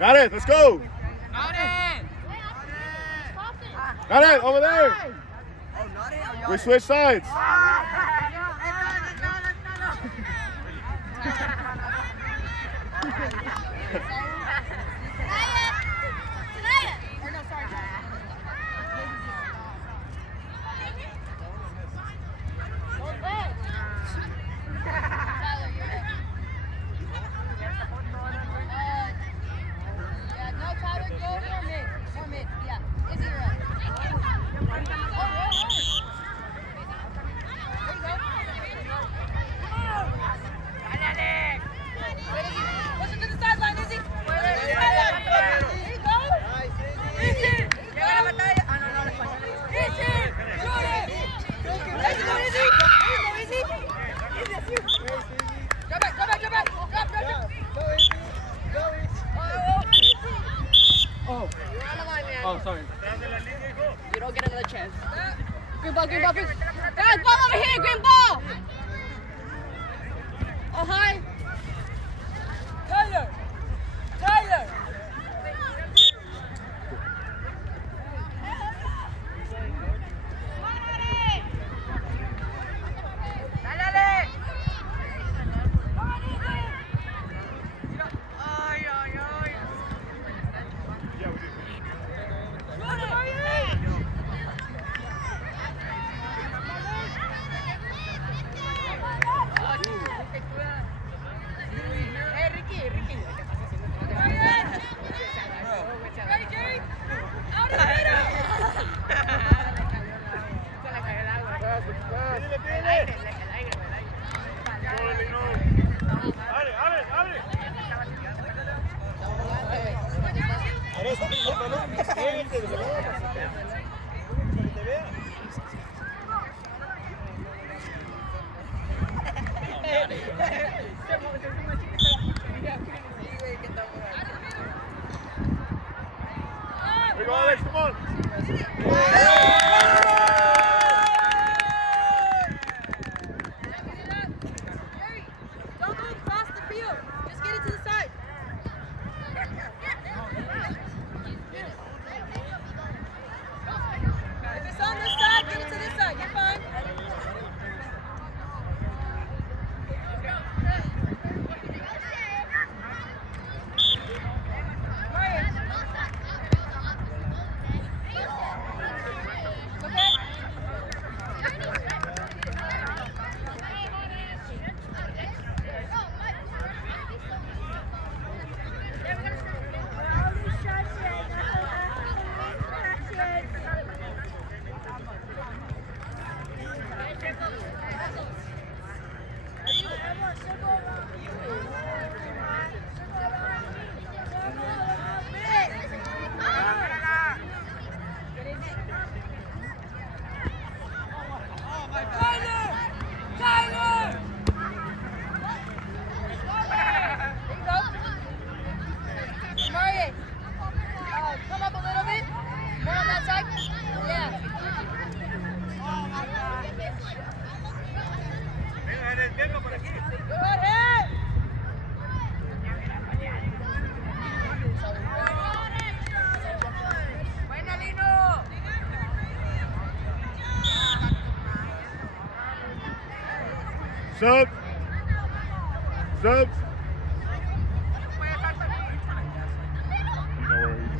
Got it. Let's go. Got it. Over there. We switch sides. Oh, sorry. You don't get another chance. Green ball, green ball, green. Guys, ball over here, green ball. Oh, hi. Tyler. Here we go, Alex. Come on. Don't go across the field. Just get it to the side. If it's on this side, get it to this side. You're fine. Come up a little bit. More on that side. Yeah. Go ahead. Buena, Lino. Subs. Subs. Subs.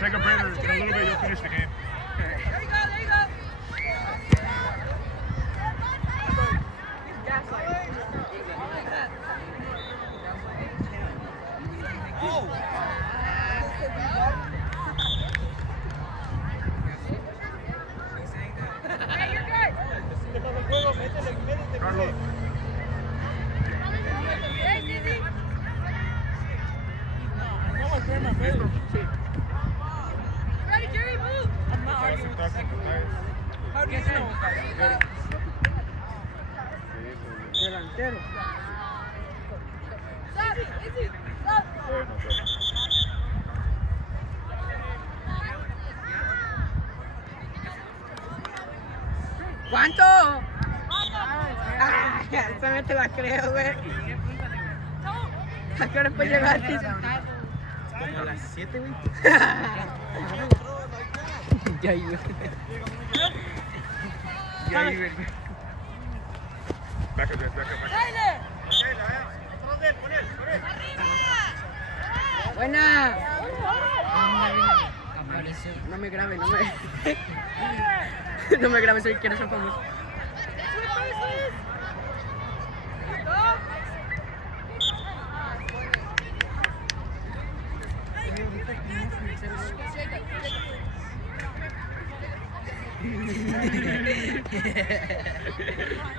Take a breather. In a little bit, you'll finish the game. There you go, there you go. Hey, you're good. Carlos. Hey, Zizi. Ready, Jerry? Delantero. ¿Cuánto? Ah, esa me te la creo, güey. ¿A qué hora puedes llegar? Como a las 7, güey. Ya ahí, güey. Ya ahí, güey. Back up. Buena. Apareció. No me grabe, no me. No me grabe, soy quiero ser famoso.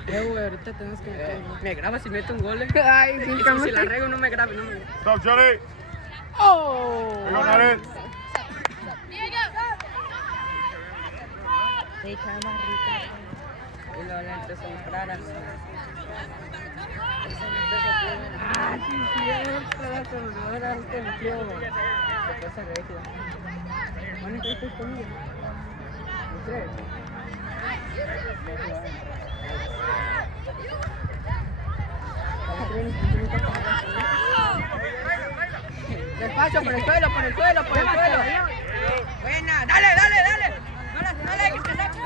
Güey, ahorita tenemos que me graba si meto un gol. Ay, si la rego no me grabe, no me. Stop, Johnny. Oh. You're not in. Sí, camarita. Y los lentes son raras. Ah, sí, cierto, la sonora al templo. Cosa regia. Bueno, ¿qué estás conmigo? ¿No crees? Despacio, por el suelo. Buena, dale. Dale, que te saque.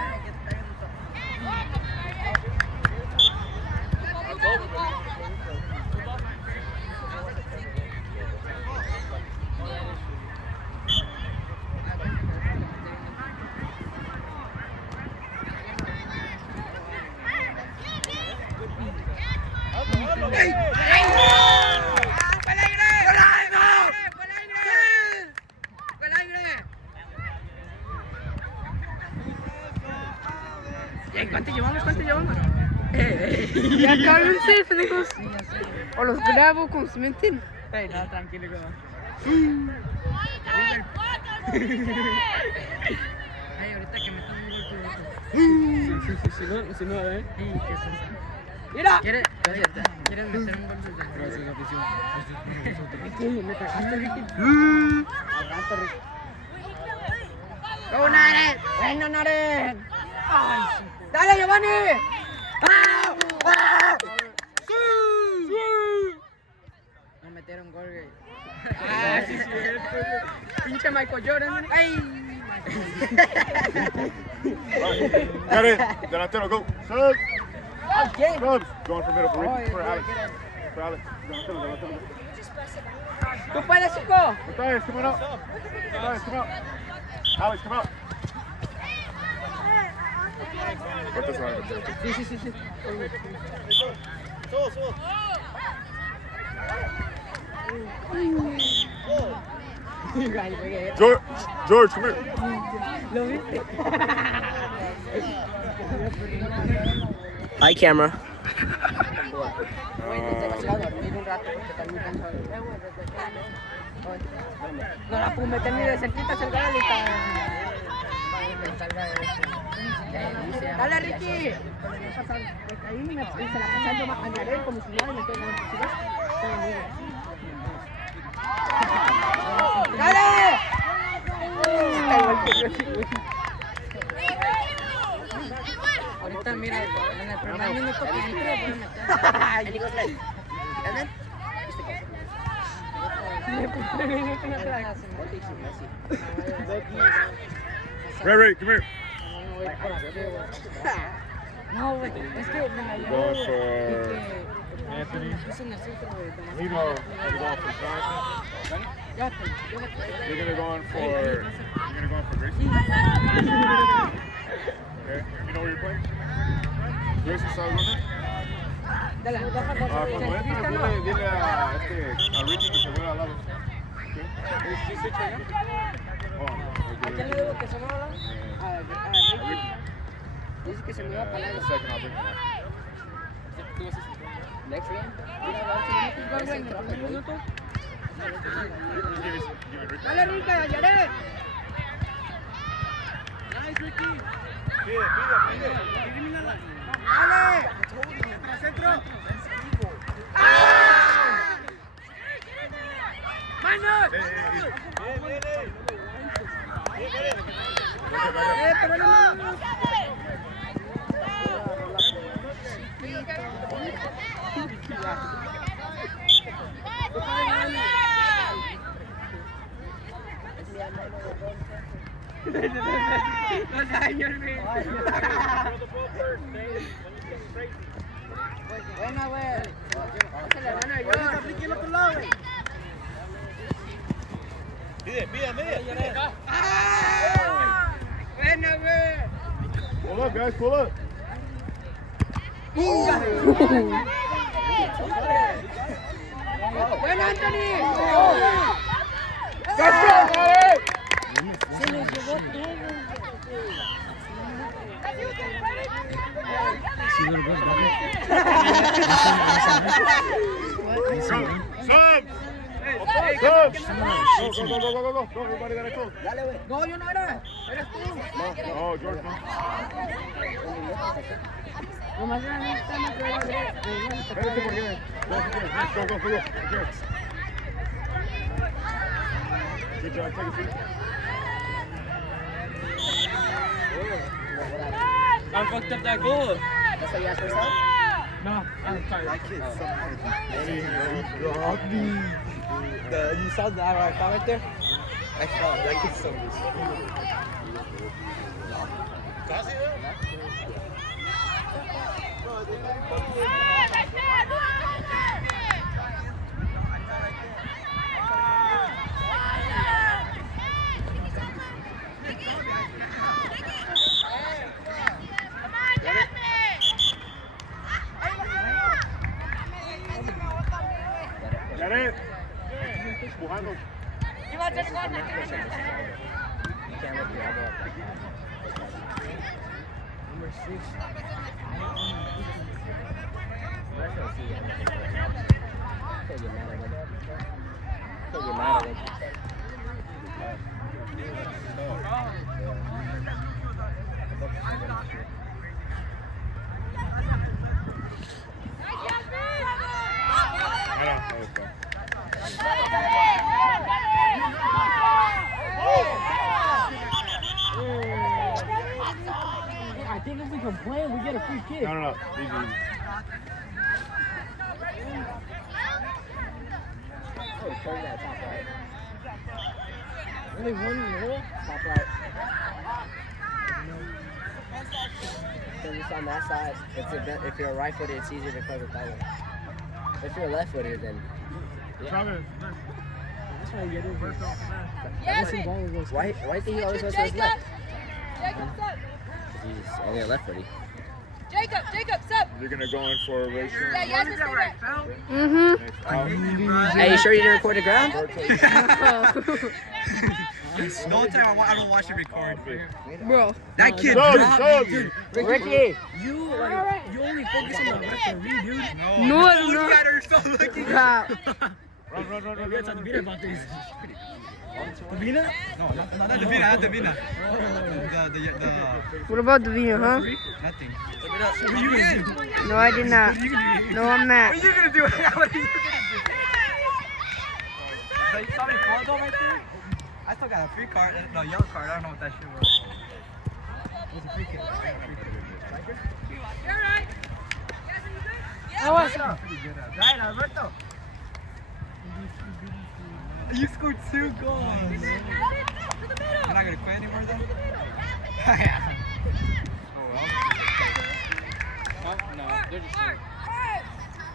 ¿Cuánto llevamos? Ya cálmense, pendejos. O los grabo como se meten. No, tranquilo, güey. Ay, ahorita que me tomen un gol. Si no, ¿eh? ¡Mira! ¿Quieres meter un gol desde Gracias, afición. Ricky, me cagaste, Ricky. Aguanta, Ricky. ¡Go, Naren! ¡Buena, Naren! ¡Dale, Giovanni! Me metieron gol, güey. Ah, sí, cierto. Pinche Michael Jordan. ¡Ay! Got it. Delantero, go. Subs. Subs. Going for middle for Alex. For Alex. Delantero. ¡Tú puedes, chico! Matthias, come on up. Matthias, come out. Alex, come out. Sí. George, come here. ¿Lo viste? Hi, camera. Bueno, te vas a dormir un rato porque estás muy cansado. No la pude meter ni de cerquita, el gol y ¡dale, Ricky! Ahí se la pasé yo más añadir como si nada me tengo ¡dale! Ahorita mira, en el primer minuto que entré voy a meter. Ray, come here. No, güey, es que me la llevo. Going for Anthony. Es en el centro, güey. Nino, you're going for John. You're gonna go in for Gracie. Okay. You know where you're playing? Gracie Salazar. Dale, Cuando entres, dile a Ricky que se mueva al lado. ¿A quién le debo que se mueva al lado? A Ricky. Dice que se mueva para el lado. Second, I'll bring him up. Next game. Mira, en el primer minuto. Dale, Ricky, Ayaré. Nice, Ricky. Los años, buena, güey. Se le van a ayudar. Aquí al otro lado, güey. Pide. Buena, güey. Pull up, guys, pull up. Buena, Anthony. Let's go, Molly! Se los llevó todo. Go, everybody gotta go. Dale, güey. No, yo no era. Eres tú. No, George, no. Nomás era la cama que Espérate por allá. Go, for you. Good job, take a seat. I fucked up that goal. That's what you asked for, son? No, I'm sorry. You saw that comment there? I saw that kid's so Get it? Empujando. Number 6. I think if we complain, we get a free kick. No. Easy. Oh, turn that top right. Only one rule? Top right. So just on that side, if you're right-footed, it's easier to cover that way. If you're left-footed, then... Yeah. That's why you get it. Yes, Why think he always goes to his left? Jacob, stop. He's only a left-footed. Jacob, stop. You're gonna go in for a race. Yeah, Yasmin, stay back. Hey, you sure you didn't record the ground? The whole time I don't watch it record. Bro. That kid Subs. Ricky! You only focus on the referee, dude. No, Look at her, stop looking. Run. We gotta talk to Vina about this. Davina? No, not Davina, not Davina. What about Davina, huh? Nothing. What are you gonna do? No, I did not. No, I'm not. What are you gonna do? What are you gonna do? You saw me fall though right there? I still got a free card, no, yellow card, I don't know what that shit was. It was a free kick. You're right. I was Pretty good at that. Alberto. You scored 2 goals. You're not gonna quit anymore then? Yeah. Oh well. No, they're just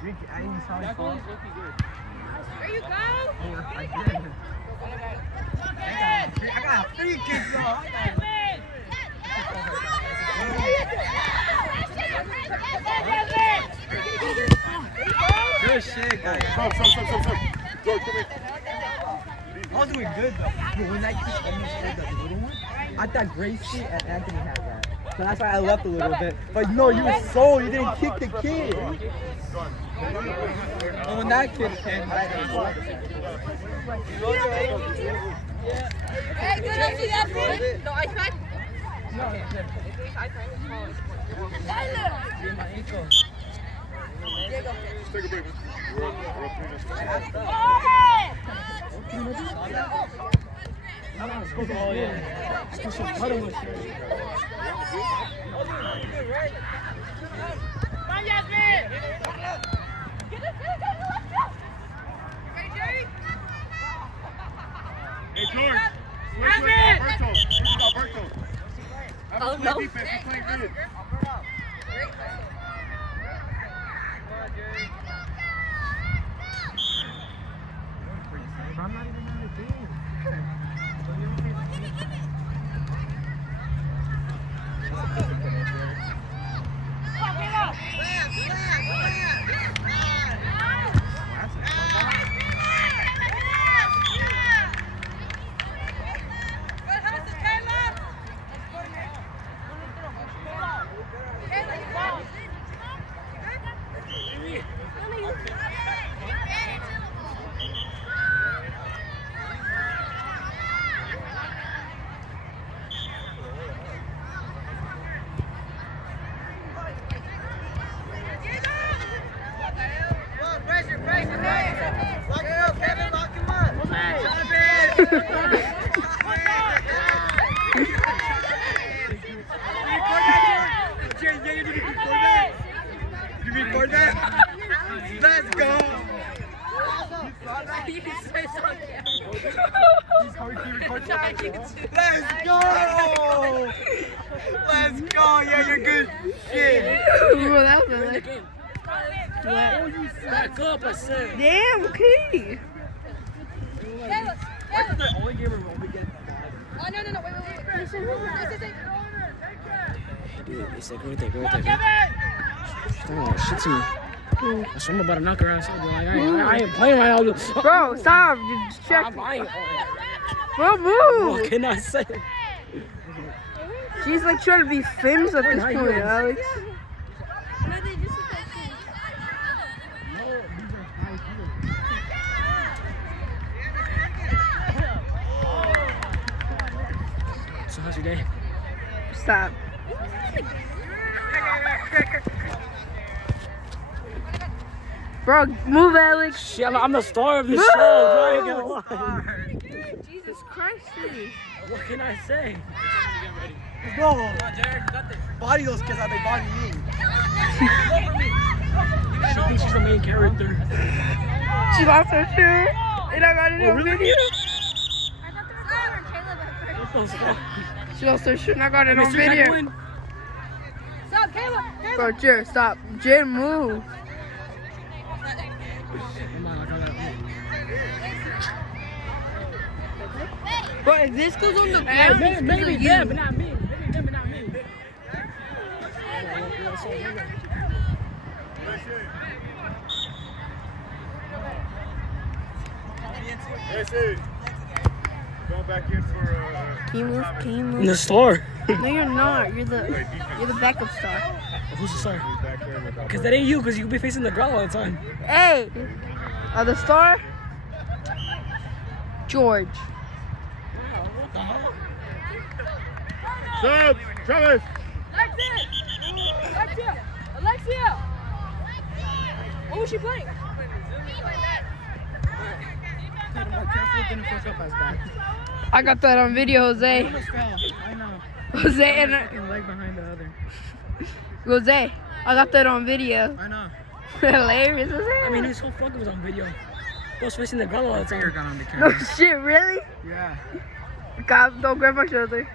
Ricky, I even saw him fall. There you go. I did. I got a free kick though. Good shit, guys. Sub. George, come here. I was doing good though. But when that kid almost scored that little one, I thought Gracie and Anthony had that. So that's why I left a little bit. But no, you didn't kick the kid. And when that kid came, Hey, good. I see that. No, I tried. my ankle. Just take a break, man. We're up 3 minutes. Oh, yeah. Hey, George. Switch with Alberto. Switch with Alberto. Have him play defense. He's playing good. I'm not even on the team. Let's go! Let's go! Let's go! Yeah, you're good shit. Bro, that was like, Back up, I said. damn, key. That's the only game where we get Oh, no, wait. Dude, it's like right there. Oh, shit to me. So I'm about to knock her ass out. Like, I ain't playing right now. Bro, stop. You're distracted. Bro, move. What can I say? She's like trying to be famous at this point, Alex. So how's your day? Stop. Bro, move, Alex. Shit, I'm the star of this show. Bro, I ain't gonna lie. Jesus Christ, dude. What can I say? Let's go! Body those kids how they body me. She thinks she's the main character. She lost her shoe, and I got it on video. She lost her shoe, and I got it on video. Stop, Caleb! Bro, Jared, stop. Jared, move. Bro, if this goes on the ground, Maybe them, but not me. Hey, see. Going back in for Can you move? Can you In move? the store. No, you're not. You're the backup star. Who's the star? back there with Because that ain't you, because you be facing the ground all the time. Hey, the star. George. Subs, Travis. Alexia. What was she playing? I got that on video, Jose. I know. Jose and Leg behind the other. Jose. I got that on video. I know. Hilarious, Jose. I mean, his whole fucking was on video. I was facing the ground all the time. Gun on the No camera. shit, really? Yeah. God, don't grab my shoulder.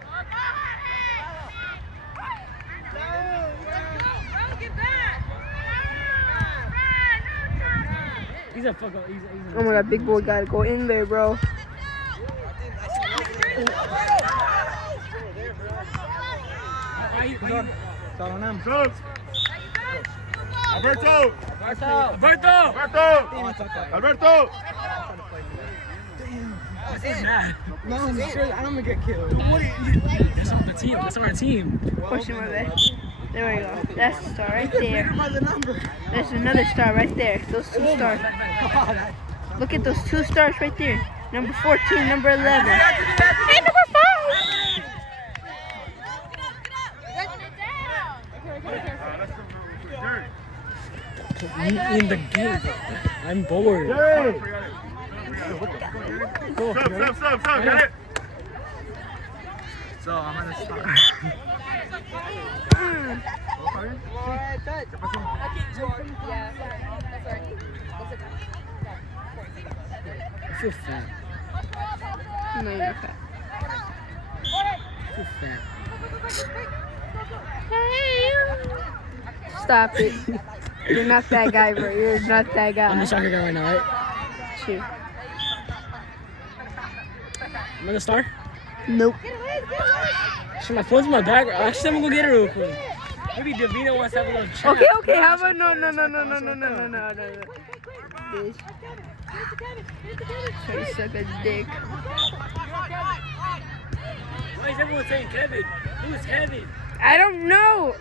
He's a fuck up. He's Oh my god, big boy gotta go in there, bro. Subs. Alberto. Alberto. he's mad. No, I'm sure I'm gonna get killed. That's on the team. That's on our team. Pushing my back. There we go. That's the star right there. By the number. There's another star right there. Those two stars. Look at those two stars right there. Number 14, number 11. And number 5. in the game. I'm bored. Hey! Go. Sub, got it? So I'm gonna start. I feel fat. No, you're fat. I feel fat. Stop it. You're not that guy, bro. You're not that guy. I'm the soccer guy right now, right? True. Am I the star? Nope. So my phone's in my bag. Actually, I'm gonna go get it real quick. Maybe Davina wants to have a little chat. Okay. How about no. Bitch. Try to suck a dick. Why is everyone saying Kevin? Who's Kevin? I don't know.